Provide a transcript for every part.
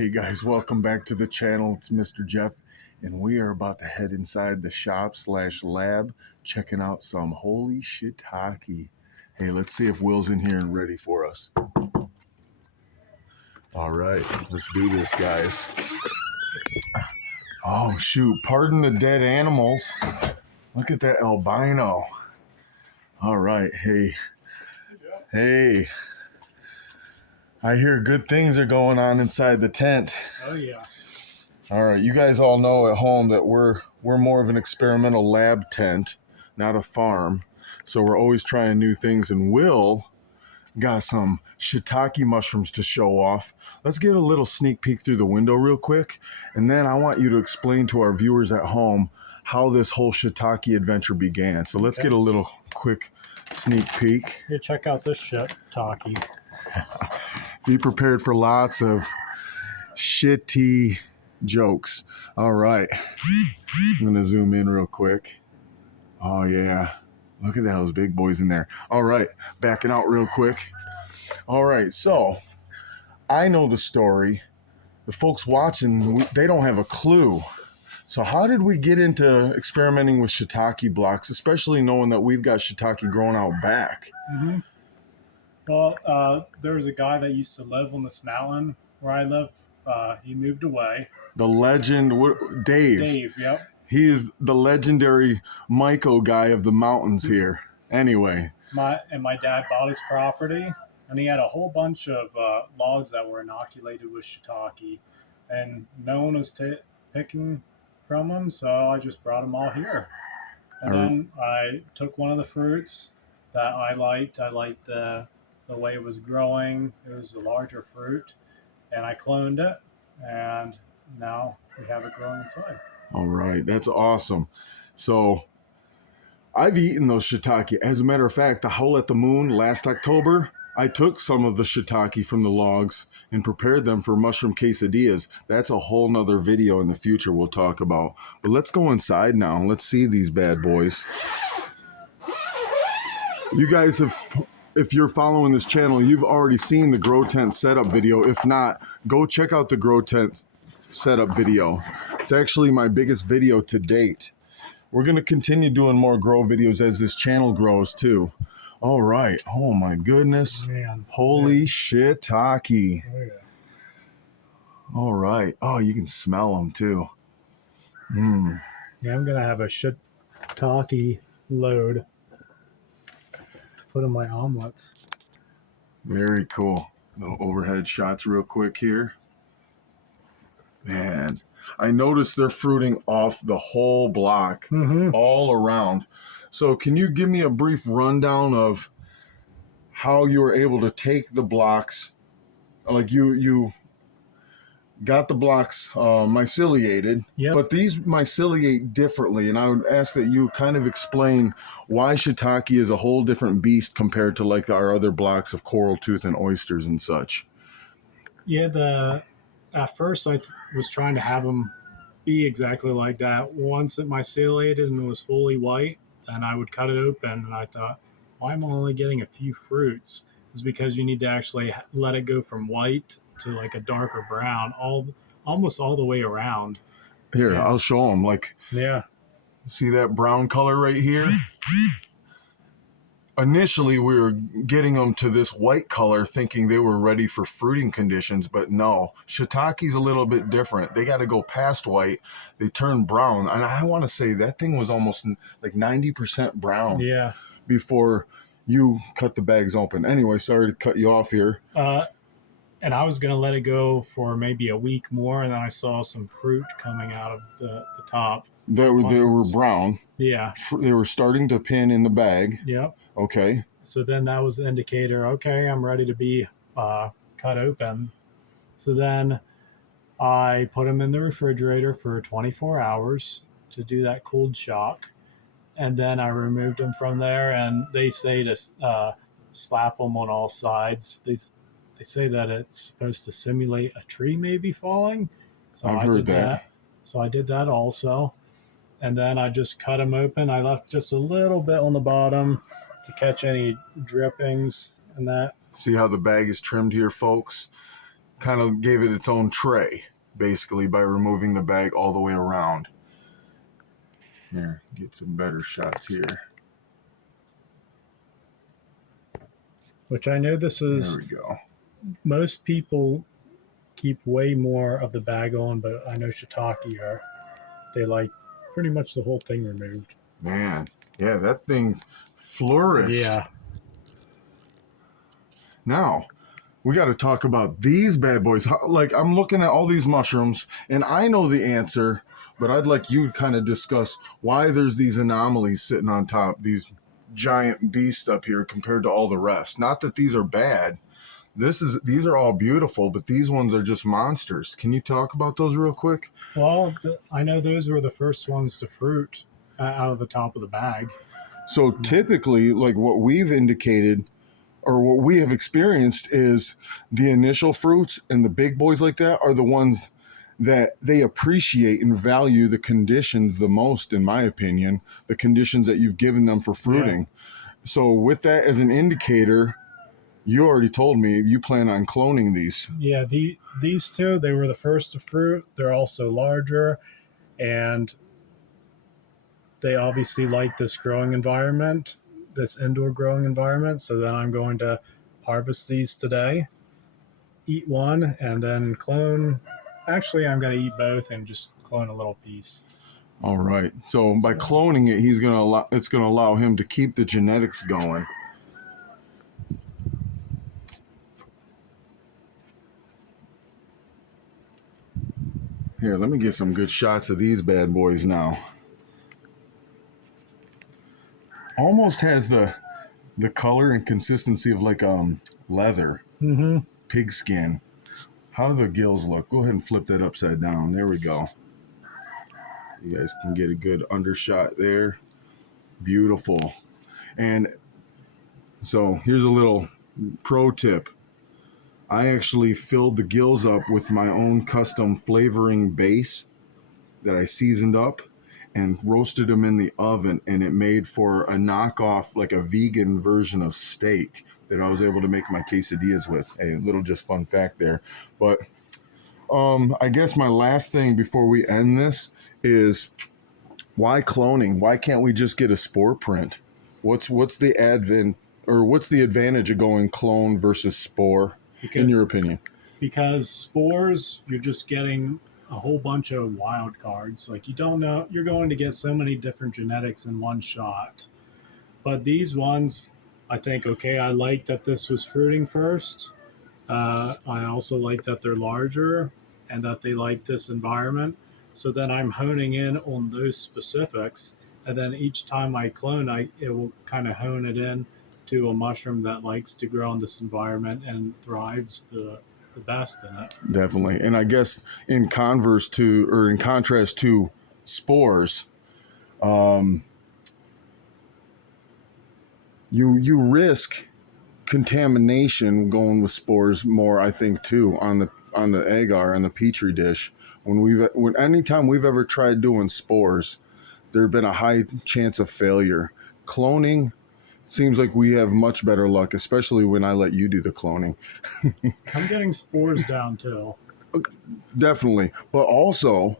Hey guys, welcome back to the channel. It's Mr. Jeff, and we are about to head inside the shop/lab, checking out some holy shiitake. Hey, let's see if Will's in here and ready for us. All right, let's do this, guys. Oh shoot, pardon the dead animals. Look at that albino. All right, hey. I hear good things are going on inside the tent. Oh yeah. All right, you guys all know at home that we're more of an experimental lab tent, not a farm. So we're always trying new things, and Will got some shiitake mushrooms to show off. Let's get a little sneak peek through the window real quick, and then I want you to explain to our viewers at home how this whole shiitake adventure began. So let's get a little quick sneak peek. Here, check out this shiitake. Be prepared for lots of shitty jokes. All right, I'm gonna zoom in real quick. Oh yeah, look at those big boys in there. All right, backing out real quick. All right, so I know the story. The folks watching, they don't have a clue. So how did we get into experimenting with shiitake blocks, especially knowing that we've got shiitake growing out back? Well, there was a guy that used to live on this mountain where I live. He moved away. The legend, Dave. Dave, yep. He is the legendary Myco guy of the mountains here. Anyway. My dad bought his property, and he had a whole bunch of logs that were inoculated with shiitake, and no one was picking from them, so I just brought them all here. And then I took one of the fruits that I liked. I liked the way it was growing. It was a larger fruit, and I cloned it, and now we have it growing inside. All right, that's awesome. So I've eaten those shiitake. As a matter of fact, the Howl at the Moon last October, I took some of the shiitake from the logs and prepared them for mushroom quesadillas. That's a whole nother video in the future we'll talk about. But let's go inside now. Let's see these bad boys. You guys have, if you're following this channel, you've already seen the grow tent setup video. If not, go check out the grow tent setup video. It's actually my biggest video to date. We're going to continue doing more grow videos as this channel grows too. All right. Oh my goodness. Man. Holy shiitake. Oh, yeah. All right. Oh, you can smell them too. Yeah, I'm going to have a shiitake load to put in my omelets. Very cool. Little overhead shots real quick here. Man, I noticed they're fruiting off the whole block, all around. So can you give me a brief rundown of how you were able to take the blocks, like you got the blocks myceliated, but these myceliate differently, and I would ask that you kind of explain why shiitake is a whole different beast compared to like our other blocks of coral tooth and oysters and such. Yeah, at first I was trying to have them be exactly like that. Once it myceliated and it was fully white, then I would cut it open, and I thought, why am I only getting a few fruits? It's because you need to actually let it go from white to like a darker brown, almost all the way around. Here, I'll show them. Like, yeah, see that brown color right here? Initially, we were getting them to this white color thinking they were ready for fruiting conditions, but no. Shiitake's a little bit different. They got to go past white. They turn brown. And I want to say that thing was almost like 90% brown before you cut the bags open. Anyway, sorry to cut you off here. And I was going to let it go for maybe a week more, and then I saw some fruit coming out of the top. They were brown. Yeah. They were starting to pin in the bag. Yep. Okay. So then that was the indicator, okay, I'm ready to be cut open. So then I put them in the refrigerator for 24 hours to do that cold shock. And then I removed them from there, and they say to slap them on all sides. They say that it's supposed to simulate a tree maybe falling. So I've heard that. So I did that also. And then I just cut them open. I left just a little bit on the bottom to catch any drippings and that. See how the bag is trimmed here, folks? kind of gave it its own tray, basically, by removing the bag all the way around. Here, get some better shots here. Which I know this There is, we go. most people keep way more of the bag on, but I know Shiitake they like pretty much the whole thing removed. Man, yeah, that thing flourished. Yeah. Now, we got to talk about these bad boys. Like, I'm looking at all these mushrooms, and I know the answer, but I'd like you to kind of discuss why there's these anomalies sitting on top, these giant beasts up here compared to all the rest. Not that these are bad. These are all beautiful, but these ones are just monsters. Can you talk about those real quick? Well, I know those were the first ones to fruit out of the top of the bag. So typically, like what we've indicated, or what we have experienced, is the initial fruits, and the big boys like that are the ones that they appreciate and value the conditions the most, in my opinion, the conditions that you've given them for fruiting. Yeah. So with that as an indicator, you already told me you plan on cloning these. Yeah, these two, they were the first to fruit. They're also larger, and they obviously like this growing environment, this indoor growing environment. So then I'm going to harvest these today, eat one, and then clone. Actually, I'm going to eat both and just clone a little piece. All right. So by cloning it, it's going to allow him to keep the genetics going. Here, let me get some good shots of these bad boys now. Almost has the color and consistency of like leather, pig skin. How do the gills look? Go ahead and flip that upside down. There we go. You guys can get a good undershot there. Beautiful. And so here's a little pro tip. I actually filled the gills up with my own custom flavoring base that I seasoned up and roasted them in the oven, and it made for a knockoff, like a vegan version of steak that I was able to make my quesadillas with. A little just fun fact there. But I guess my last thing before we end this is, why cloning? Why can't we just get a spore print? What's the advantage of going clone versus spore, in your opinion? Because spores, you're just getting a whole bunch of wild cards. Like, you don't know, you're going to get so many different genetics in one shot. But these ones, I think, okay, I like that this was fruiting first. I also like that they're larger and that they like this environment. So then I'm honing in on those specifics. And then each time I clone, it will kind of hone it in to a mushroom that likes to grow in this environment and thrives the best in it. Definitely. And I guess in contrast to spores, you risk contamination going with spores more, I think, too, on the agar, on the petri dish. Anytime we've ever tried doing spores, there'd been a high chance of failure. Cloning seems like we have much better luck, especially when I let you do the cloning. I'm getting spores down too. Definitely. But also,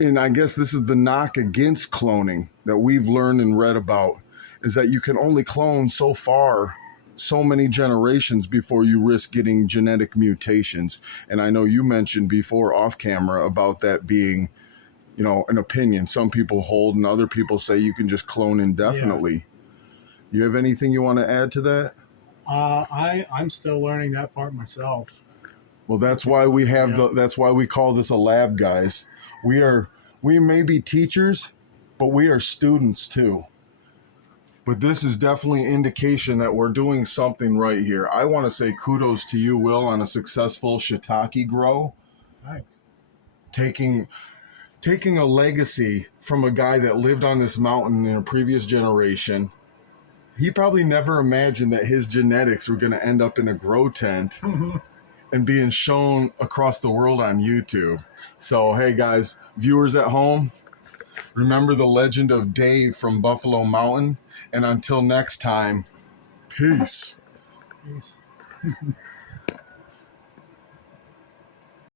and I guess this is the knock against cloning that we've learned and read about, is that you can only clone so far, so many generations before you risk getting genetic mutations. And I know you mentioned before off camera about that being, an opinion some people hold, and other people say you can just clone indefinitely. Yeah. You have anything you want to add to that? I'm still learning that part myself. Well, that's why we have that's why we call this a lab, guys. We may be teachers, but we are students too. But this is definitely an indication that we're doing something right here. I want to say kudos to you, Will, on a successful shiitake grow. Thanks. Taking a legacy from a guy that lived on this mountain in a previous generation. He probably never imagined that his genetics were going to end up in a grow tent and being shown across the world on YouTube. So, hey guys, viewers at home, remember the legend of Dave from Buffalo Mountain. And until next time, peace. Peace.